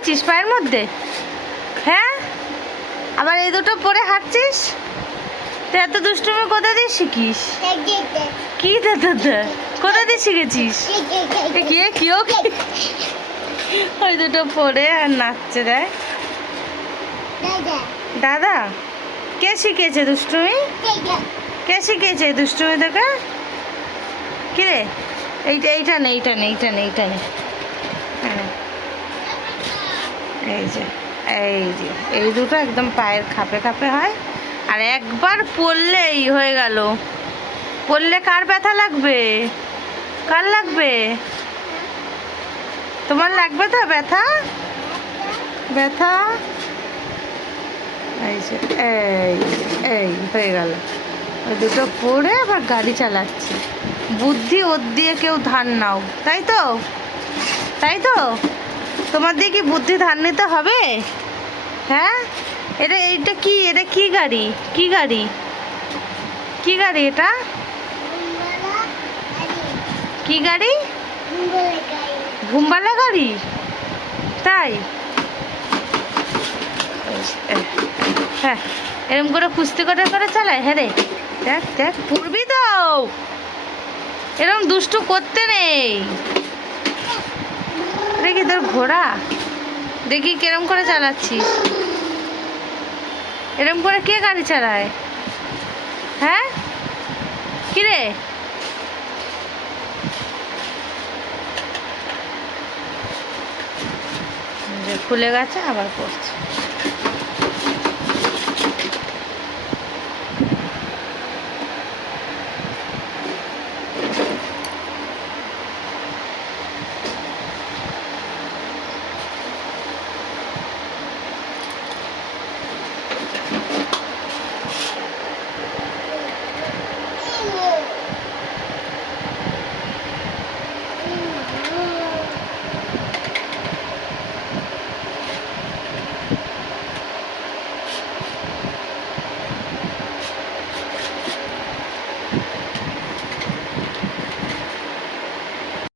পরেছিস পায়ের মধ্যে? হ্যাঁ, আবার এই দুটো পরে হাঁটছিস? তুই এত দুষ্টুমি কোথা দিয়ে শিখিস? কি দাদা কোথা দিয়ে শিখেছিস? ওই দুটো পরে আর নাচছে দেয়। দাদা কে শিখিয়েছে দুষ্টুমি? কে শিখিয়েছে দুষ্টুমি তোকে? কিরে এইটা নেই, এইটা নেই, এইটা নেই, এইটা নেই। এই যে এই দুটো একদম পায়ের খাপে খাপে হয়, আর একবার পড়লেই হয়ে গেল। পড়লে কার ব্যথা লাগবে? কার লাগবে? তোমার লাগবে তো ব্যথা? ব্যথা এই যে এই হয়ে গেল। ওই দুটো পড়ে আবার গাড়ি চালাচ্ছে। বুদ্ধি ওর দিয়ে কেউ ধার নাও, তাই তো? তাই তো? তোমার দিয়ে কি বুদ্ধি ধার নিতে হবে? হ্যাঁ, এইটা কি? এটা কি গাড়ি? কি গাড়ি? কি গাড়ি এটা? কি গাড়ি? ঘুমবালা গাড়ি? তাই? হ্যাঁ, এরকম করে কুস্তি করে করে চালায়। হ্যাঁ রে, দেখ দেখ পড়বি তো। এরকম দুষ্টু করতে নেই। দেখি তোর ঘোড়া, দেখি কিরম করে চালাচ্ছিস। এরম করে কে গাড়ি চালায়? হ্যাঁ, কিরে? খুলে গেছে, আবার করছে।